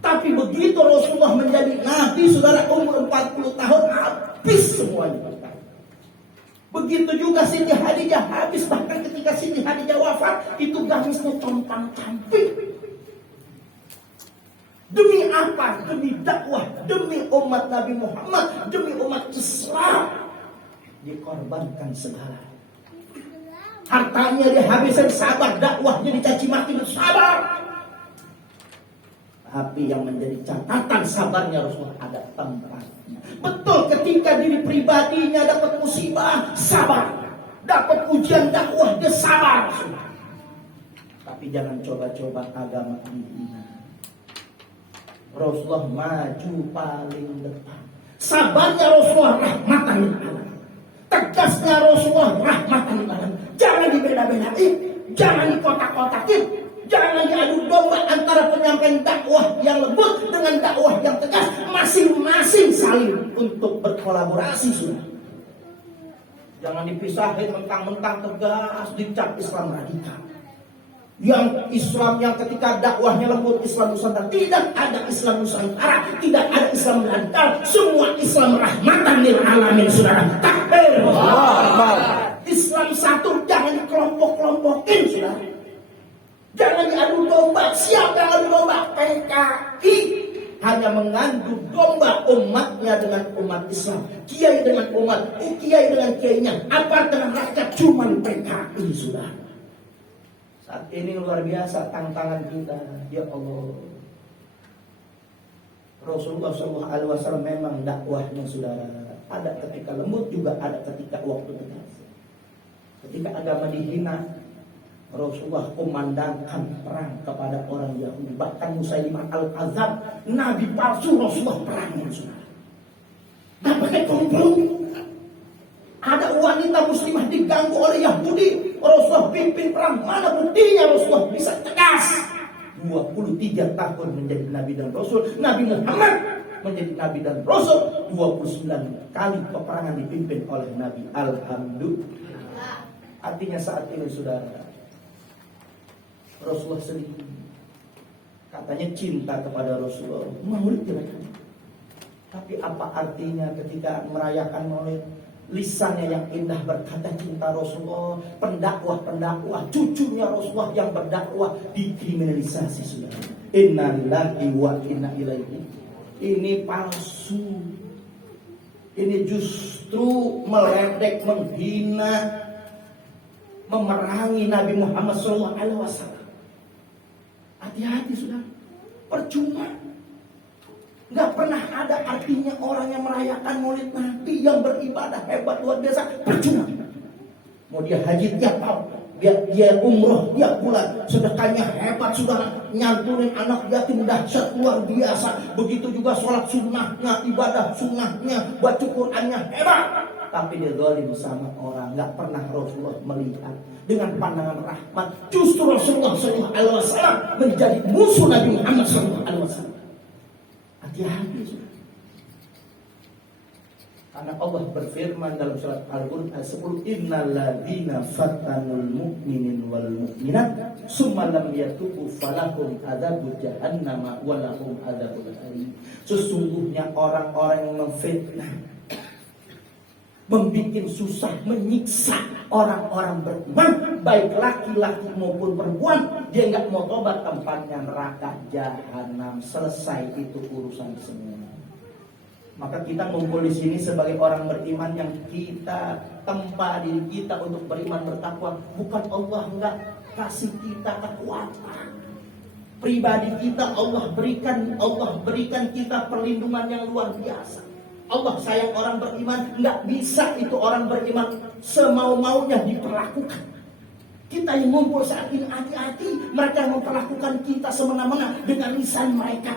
Tapi begitu Rasulullah menjadi Nabi, saudara, umur 40 tahun habis semuanya. Begitu juga Siti Khadijah habis. Bahkan ketika Siti Khadijah wafat, itu gamisnya compang-camping. Demi apa? Demi dakwah, demi umat Nabi Muhammad, demi umat Islam, dikorbankan segala. Hartanya dihabiskan, sabar. Dakwahnya dicaci maki, sabar. Tapi yang menjadi catatan sabarnya Rasulullah ada tempatnya. Betul, ketika diri pribadinya dapat musibah, sabar. Dapat ujian dakwah, dia sabar. Tapi jangan coba-coba agama ini. Rasulullah maju paling depan. Sabarnya Rasulullah rahmatan lil alamin. Tegasnya Rasulullah rahmatan lil alamin. Jangan dibeda-bedain, jangan dikotak-kotakin. Jangan diadu domba antara penyampaian dakwah yang lembut dengan dakwah yang tegas. Masing-masing saling untuk berkolaborasi, sudah. Jangan dipisahin mentang-mentang tegas dicap Islam radikal. Yang Islam yang ketika dakwahnya lembut, Islam Nusantara. Tidak ada Islam Nusantara, tidak ada Islam radikal. Semua Islam rahmatan lil alamin, saudara. Takbir. Islam satu, jangan dikelompok-kelompokin, saudara. Jangan diadu domba. Siapa yang adu domba? PKI hanya mengadu domba umatnya dengan umat Islam, kiai dengan umat, kiai dengan kiainya, apa dengan rakyat, cuman PKI, sudah. Saat ini luar biasa tantangan kita, ya Allah. Rasulullah SAW memang dakwahnya, saudara, ada ketika lembut, juga ada ketika waktu tegas. Ketika agama dihina, Rasulullah komandankan perang kepada orang Yahudi. Bahkan Musailimah al-Kadzab, nabi palsu, Rasulullah perang. Gak pakai komplo. Ada wanita muslimah diganggu oleh Yahudi, Rasulullah pimpin perang. Mana buktinya Rasulullah bisa tegas? 23 tahun menjadi nabi dan rasul. Nabi Muhammad menjadi nabi dan rasul. 29 kali peperangan dipimpin oleh Nabi. Alhamdulillah. Artinya saat ini saudara, Rasulullah sendiri katanya cinta kepada Rasulullah, maulid mereka. Tapi apa artinya ketika merayakan maulid, lisannya yang indah berkata cinta Rasulullah, pendakwah cucunya Rasulullah yang berdakwah dikriminalisasi saudara. Innalillahi wa inna ilaihi. Ini palsu. Ini justru meledek, menghina, memerangi Nabi Muhammad SAW. Hati-hati sudah, percuma. Gak pernah ada artinya orang yang merayakan maulid Nabi, yang beribadah hebat luar biasa, percuma. Mau dia haji tiap tahun, dia umroh tiap bulan, sedekahnya hebat, sudah nyantunin anak yatim dahsyat luar biasa. Begitu juga sholat sunnahnya, ibadah sunnahnya, baca Qur'annya hebat. Tapi dia zalim sama orang. Gak pernah Rasulullah melihat dengan pandangan rahmat. Justru Rasulullah SAW menjadi musuh Nabi Muhammad SAW. Hati-hati. Karena Allah berfirman dalam surat Al-Qur'an 10, innal ladzina fatanul mu'minin wal mu'minat summa lam yatubu falahum adzabul jahannam wa lahum adzabul alim. Sesungguhnya orang-orang yang memfitnah, membikin susah, menyiksa orang-orang beriman, baik laki-laki maupun perempuan, dia nggak mau tobat, tempatnya neraka jahanam. Selesai itu urusan semua. Maka kita ngumpul di sini sebagai orang beriman yang kita tempa diri kita untuk beriman bertakwa. Bukan Allah nggak kasih kita kekuatan. Pribadi kita Allah berikan kita perlindungan yang luar biasa. Allah sayang orang beriman, nggak bisa itu orang beriman semau-maunya diperlakukan. Kita yang ngumpul saat ini hati-hati, mereka memperlakukan kita semena-mena dengan lisan mereka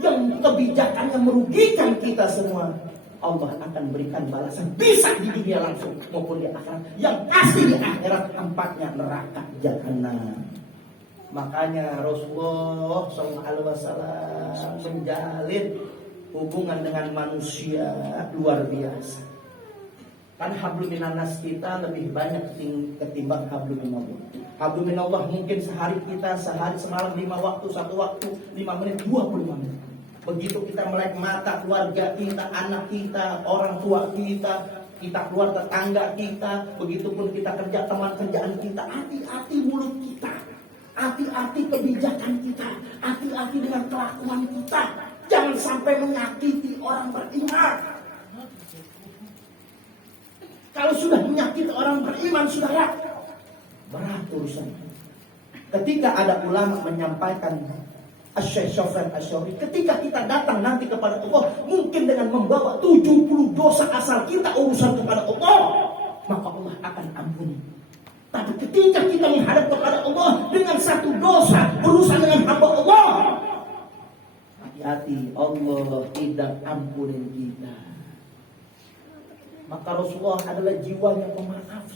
yang kebijakannya merugikan kita semua. Allah akan berikan balasan, bisa di dunia langsung maupun di akhirat. Yang pasti di akhirat tempatnya neraka jahanam. Makanya Rasulullah SAW menjalin hubungan dengan manusia luar biasa. Kan hablum minannas kita lebih banyak ketimbang hablum minallah. Hablum minallah mungkin sehari semalam 5 waktu, 1 waktu 5 menit, 25 menit. Begitu kita melek mata keluarga kita, anak kita, orang tua kita keluar tetangga kita, begitupun kita kerja teman kerjaan kita. Hati-hati mulut kita, hati-hati kebijakan kita, hati-hati dengan kelakuan kita. Jangan sampai menyakiti orang beriman. Kalau sudah menyakiti orang beriman, saudara, berat urusannya. Ketika ada ulama menyampaikan Asy-Syaikh Syafi'i Asy-Syafi'i, ketika kita datang nanti kepada Allah, mungkin dengan membawa 70 dosa asal kita urusan kepada Allah, maka Allah akan ampuni. Tapi ketika kita menghadap kepada Allah dengan 1 dosa berurusan dengan hamba Allah, hati-hati, Allah tidak ampunin kita. Maka Rasulullah adalah jiwa yang pemaaf.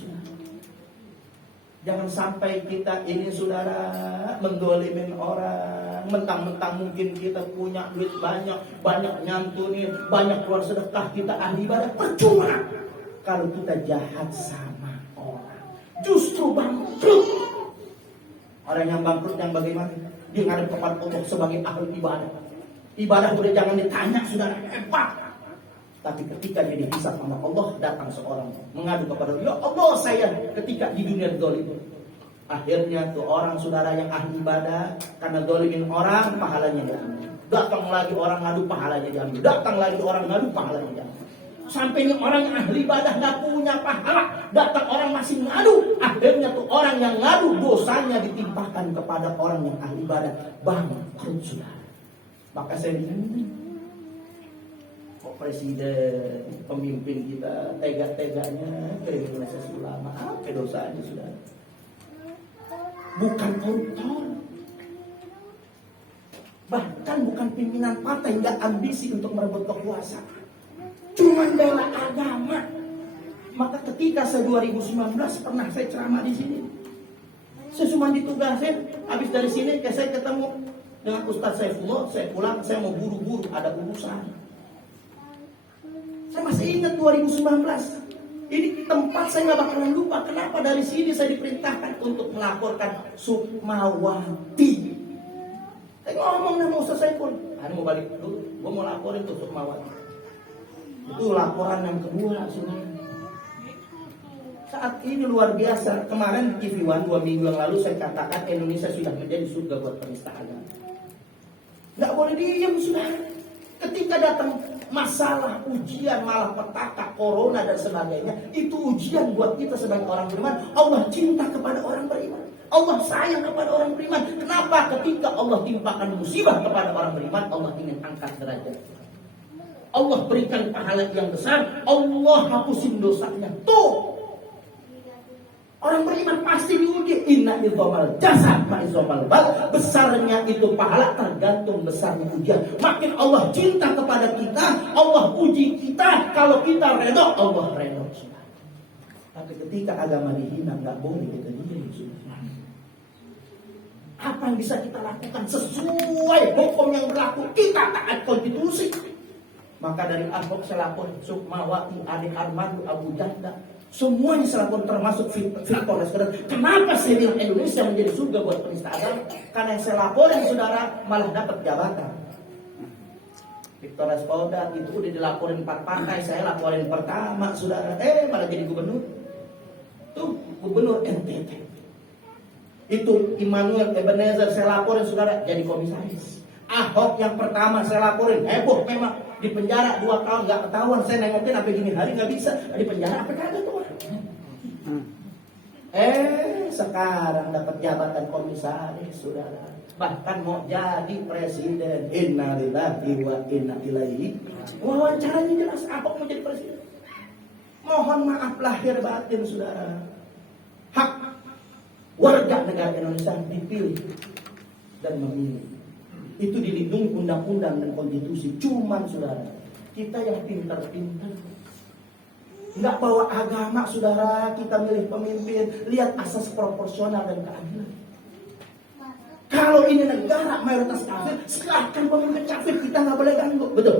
Jangan sampai kita ini saudara mendolimin orang, mentang-mentang mungkin kita punya duit banyak nyantunin, banyak keluar sedekah, kita ahli ibadah, percuma kalau kita jahat sama orang. Justru bangkrut. Orang yang bangkrut yang bagaimana? Dia ngadep kepada Allah sebagai ahli ibadah. Ibadah udah jangan ditanya, saudara, hebat. Tapi ketika dia dihisab sama Allah, datang seorang mengadu kepada Allah, ya Allah saya ketika di dunia zalim. Akhirnya tuh orang saudara yang ahli ibadah, karena zalimin orang, pahalanya diambil. Datang lagi orang ngadu, pahalanya diambil. Datang lagi orang ngadu, pahalanya diambil. Sampai ini orang yang ahli ibadah gak punya pahala, datang orang masih ngadu. Akhirnya tuh orang yang ngadu, dosanya ditimpakan kepada orang yang ahli ibadah. Bangkrut saudara. Maka saya bilang, presiden, pemimpin kita tega-teganya kriminalisasi ulama, apa dosanya sudah? bukan koruptor. Bahkan bukan pimpinan partai, nggak ambisi untuk merebut kekuasaan. Cuma bela agama. Maka ketika saya 2019 pernah saya ceramah di sini. Saya cuma ditugasin, habis dari sini saya ketemu dengan Ustadz Saifullah, saya pulang, saya mau buru-buru, ada urusan. Saya masih ingat 2019. Ini tempat saya nggak bakalan lupa. Kenapa dari sini saya diperintahkan untuk melaporkan Sukmawati. Saya ngomong sama Ustaz Saiful, ini mau balik dulu, gue mau laporin tuh Sukmawati. Itu laporan yang kedua, saudara. Saat ini luar biasa. Kemarin di TV One 2 minggu yang lalu saya katakan Indonesia sudah menjadi surga buat penista agama. Nggak boleh diam, saudara. Ketika datang masalah, ujian, malah petaka, corona dan sebagainya, itu ujian buat kita sebagai orang beriman. Allah cinta kepada orang beriman. Allah sayang kepada orang beriman. Kenapa? Ketika Allah timpakan musibah kepada orang beriman, Allah ingin angkat derajat. Allah berikan pahala yang besar. Allah hapusin dosanya. Tuh, orang beriman pasti diuji. Inna idzamal jasad ma idzamal bal. Besarnya itu pahala tergantung besarnya ujian. Makin Allah cinta kepada kita, Allah uji kita. Kalau kita redha, Allah redha. Tapi ketika agama dihina, nggak boleh kita diam. Apa yang bisa kita lakukan sesuai hukum yang berlaku? Kita taat konstitusi. Maka dari Ahok saya lapor Sukmawati, Ade Armando, Abu Janda, semuanya saya lapor termasuk Victor Restoran. Kenapa saya bilang Indonesia menjadi surga buat penista agama? Karena yang saya laporin, saudara, malah dapat jabatan. Victor Restoran itu udah dilaporin 4 partai, saya laporin pertama, saudara. Malah jadi gubernur. Tuh, gubernur NTT. Itu Immanuel Ebenezer saya laporin, saudara, jadi komisaris. Ahok yang pertama saya laporin, heboh memang, di penjara 2 tahun nggak ketahuan. Saya nengokin sampai gini hari nggak bisa, di penjara apa kagak tuh. Sekarang dapat jabatan komisaris, saudara. Bahkan mau jadi presiden. Innalillahi wa inna ilaihi. Wawancaranya jelas Ahok mau jadi presiden. Mohon maaf lahir batin, saudara. Hak warga negara Indonesia dipilih dan memilih. Itu dilindungi undang-undang dan konstitusi. Cuman, saudara, kita yang pintar-pintar, nggak bawa agama, saudara, kita milih pemimpin. Lihat asas proporsional dan keadilan. Kalau ini negara mayoritas kafir, silahkan pemimpin kafir, kita nggak boleh ganggu. Betul.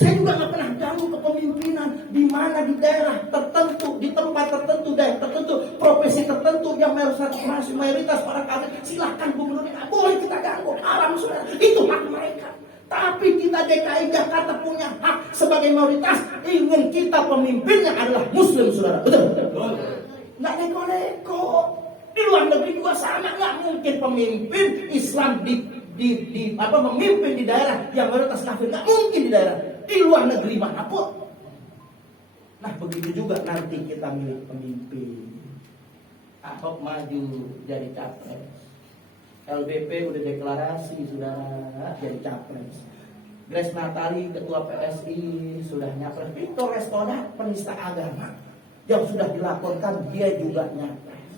Saya juga nggak pernah ganggu kepemimpinan di mana di daerah tertentu, di tempat tertentu, daerah tertentu, profesi tertentu yang mayoritas para kafir. Silahkan gubernurnya, nggak boleh kita ganggu. Haram, saudara. Itu hak mereka. Tapi kita DKI Jakarta punya hak sebagai mayoritas. Ingin kita pemimpinnya adalah Muslim, saudara. Betul. Nggak neko-neko. Di luar negeri juga sama. Nggak mungkin pemimpin Islam memimpin di daerah yang mayoritas kafir. Nggak mungkin di daerah. Di luar negeri manapun. Nah, begitu juga nanti kita milih pemimpin. Ahok maju jadi capres. LBP udah deklarasi, saudara, jadi capres. Grace Natali, ketua PSI, sudah nyapres. Victor Restoran, penista agama, yang sudah dilaporkan dia juga nyapres.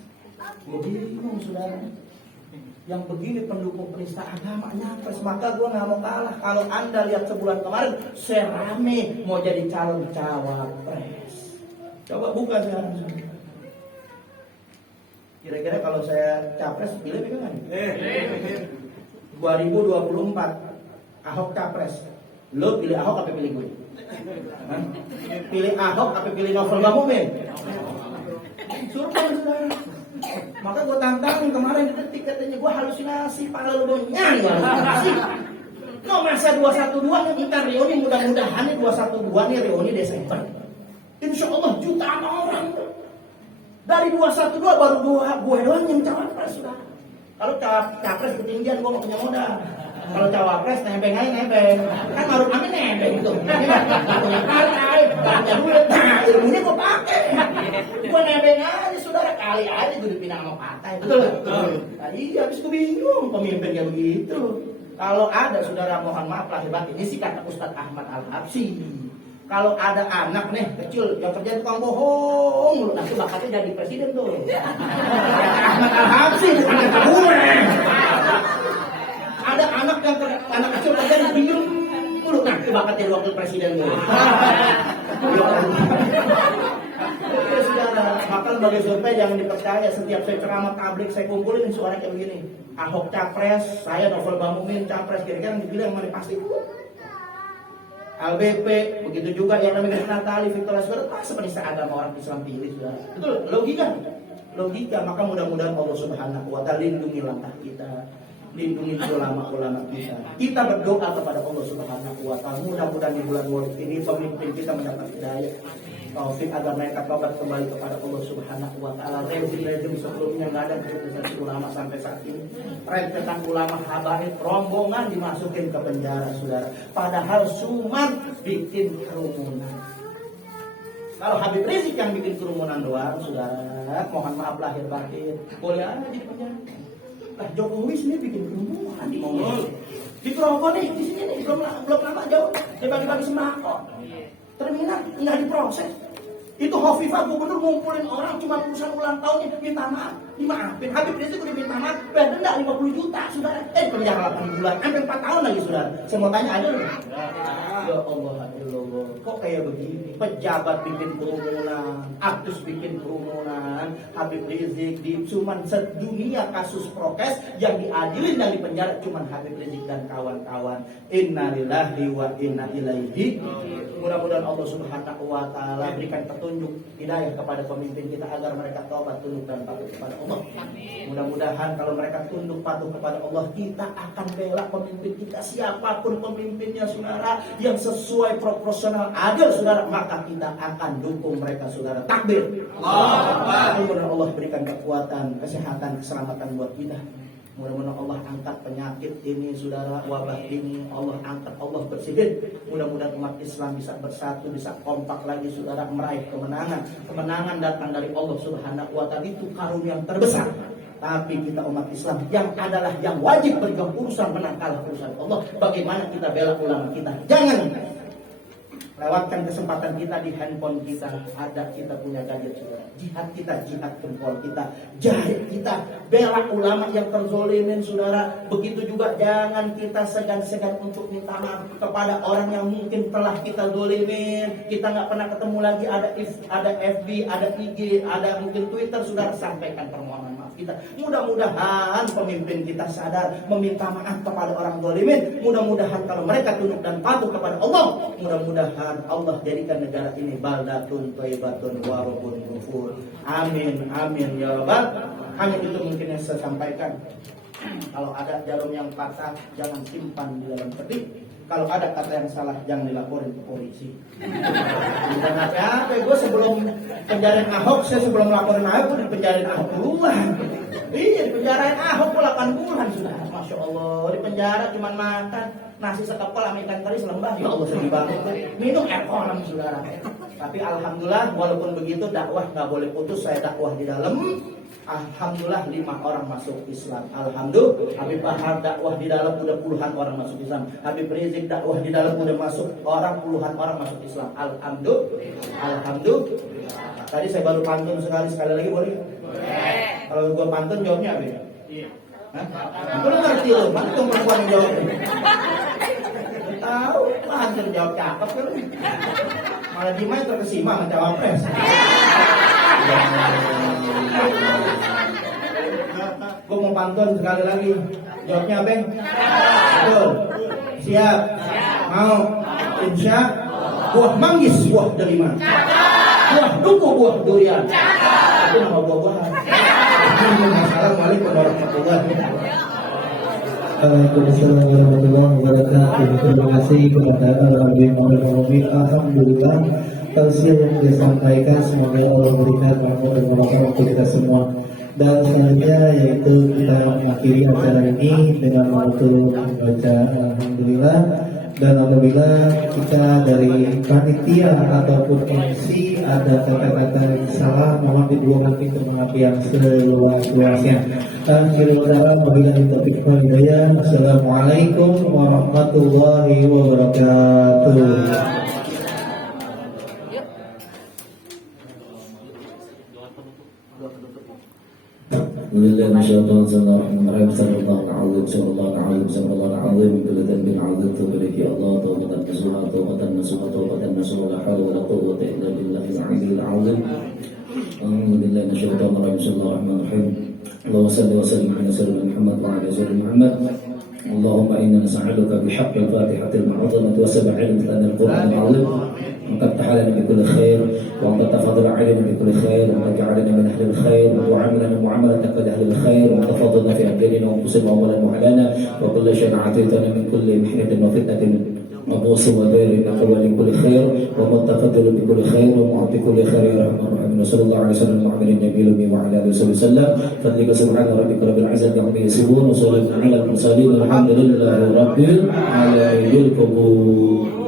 Jadi bingung, saudara. Yang begini pendukung penista agama nyapres. Maka gue gak mau kalah. Kalau anda lihat sebulan kemarin, saya rame mau jadi calon cawapres. Coba buka sekarang. Kira-kira kalau saya capres, pilih kan? 2024 Ahok capres. Lo pilih Ahok apa pilih gue? Pilih Ahok apa pilih Novel Baswedan? Suruh kan, saudara. Maka gue tantangin kemarin di Detik, katanya gue halusinasi, pala lu donyang ya halusinasi. No, masa 212 nih kita reuni, mudah-mudahan nih 212 nih reuni Desember. Insya Allah jutaan orang tuh. Dari 212 baru gue doang yang cawapres, sudah. Kalau cawapres ketinggian gue gak punya modal. Kalau cawapres nebeng aja nebeng. Kan Maruf Amin nebeng tuh. Gak punya partai, gak punya duit. Nah, ilmunya gue pakai. Gue nebeng aja, saudara, kali aja gue dipindah sama partai. Betul. Tadi habis gue bingung pemimpin kayak begitu. Kalau ada, saudara, mohon maaf lahir batin. Ini sih kata Ustadz Ahmad Al-Habsyi. Kalau ada anak nih kecil yang kerja tukang bohong mulu, nanti bakatnya jadi presiden tuh. Ya, Ahmad Al-Habsyi bukan yang gue. Ada anak kecil kerja di pinggir mulu, nanti bakatnya jadi wakil presiden tuh. Oke saudara, maka lembaga survei jangan dipercaya. Setiap saya ceramah tablik saya kumpulin suara kayak begini. Ahok capres, saya Novel Bamumin capres, kira-kira yang dipilih yang mana pasti. LBP, begitu juga yang namanya Natali, Victoria, saudara, masa penista agama orang Islam pilih, saudara. Betul, logika. Maka mudah-mudahan Allah Subhanahu wa Ta'ala lindungi langkah kita, lindungi ulama-ulama kita. Kita berdoa kepada Allah Subhanahu wa Ta'ala, mudah-mudahan di bulan Maulid ini pemimpin kita mendapat hidayah, taufik agar mereka tobat kembali kepada Allah Subhanahu wa Ta'ala. Rezim sebelumnya nggak ada kritisasi ulama sampai saat ini. Rentetan ulama habaib rombongan dimasukin ke penjara, saudara. Padahal cuma bikin kerumunan. Kalau Habib Rizik yang bikin kerumunan doang, saudara, mohon maaf lahir batin, boleh aja di penjara. Nah, Jokowi sendiri bikin kerumunan di mall. Di Kerongko nih, di sini nih, belum lama jauh, dia bagi-bagi sembako. Terminal nggak diproses. Itu Hovifah gubernur ngumpulin orang cuma urusan ulang tahunnya, minta maaf, dimaafin. Habib Rizik udah minta maaf, bayar denda 50 juta, saudara. Penjara 8 bulan, sampai 4 tahun lagi, saudara. Saya mau tanya, ada nggak? Ya Allah, kok kayak begini? Pejabat bikin kerumunan, artis bikin kerumunan, Habib Rizik di cuman sedunia kasus prokes yang diadilin dan dipenjara cuman Habib Rizik dan kawan-kawan. Innalillahi wa inna ilaihi. Mudah-mudahan Allah Subhanahu wa Ta'ala berikan petunjuk hidayah kepada pemimpin kita agar mereka taubat, tunduk dan patuh kepada Allah. Mudah-mudahan kalau mereka tunduk patuh kepada Allah, kita akan bela pemimpin kita, siapapun pemimpinnya, saudara, yang sesuai proporsional adil, saudara, maka kita akan dukung mereka, saudara. Takbir. Mudah-mudahan Allah berikan kekuatan, kesehatan, keselamatan buat kita. Mudah-mudahan Allah angkat penyakit ini, saudara, wabah ini Allah angkat, Allah bersihin. Mudah-mudahan umat Islam bisa bersatu, bisa kompak lagi, saudara, meraih kemenangan. Kemenangan datang dari Allah Subhanahu wa Ta'ala, itu karunia yang terbesar. Tapi kita umat Islam yang adalah yang wajib berjuang urusan menang kalah urusan Allah. Bagaimana kita bela ulama kita? Jangan lewatkan kesempatan kita di handphone kita, ada kita punya gadget, saudara. Jihad kita, jihad jempol kita, jahit kita, bela ulama yang terzolimin, saudara. Begitu juga jangan kita segan-segan untuk minta maaf kepada orang yang mungkin telah kita zolimin. Kita nggak pernah ketemu lagi, ada FB, ada IG, ada mungkin Twitter, saudara. Sampaikan permohonan maaf kita. Mudah-mudahan pemimpin kita sadar meminta maaf kepada orang zolimin. Mudah-mudahan kalau mereka tunduk dan patuh kepada Allah, mudah-mudahan Allah jadikan negara ini baldatun thayyibatun wa rabbun ghafur. Amin, amin ya rabbal. Hanya itu mungkin yang saya sampaikan. Kalau ada jarum yang patah, jangan simpan di dalam peti. Kalau ada kata yang salah, jangan dilaporin ke polisi. Dan apa? Gue sebelum penjarain Ahok, saya sebelum laporin Ahok, gue dipenjarain Ahok duluan. Iya, dipenjarain Ahok 8 bulan sudah. Masya Allah, di penjara cuma makan nasi sekepal sama ikan teri selembah. Ya Allah, sedih banget. Minum air kolam, saudara. Tapi alhamdulillah, walaupun begitu dakwah nggak boleh putus. Saya dakwah di dalam. Alhamdulillah 5 orang masuk Islam. Alhamdulillah. Habib Bahar dakwah di dalam udah puluhan orang masuk Islam. Habib Rizik dakwah di dalam udah masuk puluhan orang masuk Islam. Alhamdulillah. Alhamdulillah. Tadi saya baru pantun sekali lagi boleh? Boleh. Kalau gua pantun jawabnya apa ya? Iya. Hah? Lu ngerti lu, mana tuh perempuan yang jawabnya? Tahu, pantun jawab cakep kan? Malah Dima yang terkesima sama cawapres. Gue mau pantun sekali lagi. Jawabnya apa? Betul. Siap. Mau. Insya. Buah manggis, buah delima. Buah duku, buah durian. Itu nama buah-buahan. Assalamualaikum warahmatullahi wabarakatuh. Waalaikumsalam warahmatullahi wabarakatuh. Terima kasih kepada Al-Habib Muhammad Muhammad. Alhamdulillah, tafsir yang disampaikan semoga Allah berikan rahmat dan barokah untuk kita semua. Dan selanjutnya yaitu kita mengakhiri acara ini dengan membaca Alhamdulillah. Dan apabila kita dari panitia ataupun MC ada kata-kata yang salah, mohon dibuang pintu maaf yang seluas-luasnya. Assalamualaikum warahmatullahi wabarakatuh. لله ما شاء الله صلى الله عليه وسلم صلى الله العظيم صلى الله العظيم صلى الله العظيم من كل ذنب عظيم توب إليك يا الله توبة نصوحا توبة نصوحا توبة نصوحا لا حول ولا قوة إلا بالله العلي العظيم أعوذ بالله من الشيطان الرجيم بسم الله الرحمن الرحيم اللهم صل وسلم على سيدنا محمد وعلى سيدنا محمد اللهم إنا نسألك بحق الفاتحة المعظمة وسبع علم القرآن العظيم أن تفتح لنا بكل خير وأن تتفضل علينا بكل خير وأن تجعلنا من أهل الخير وتعاملنا معاملة قد أهل الخير وأن تفضلنا في أجلنا وأنفسنا وأموالنا وحلانا وكل شيء عافيتنا من كل محنة وفتنة وبوس ودير إنك ولي كل خير ومتقدر بكل خير ومعطي كل خير يا رحمن الرحيم صلى الله عليه وسلم محمد النبي الأمي وعلى آله وصحبه وسلم فضلك سبحان ربك رب العزة عما يصفون وسلام على المرسلين الحمد لله رب العالمين. القبور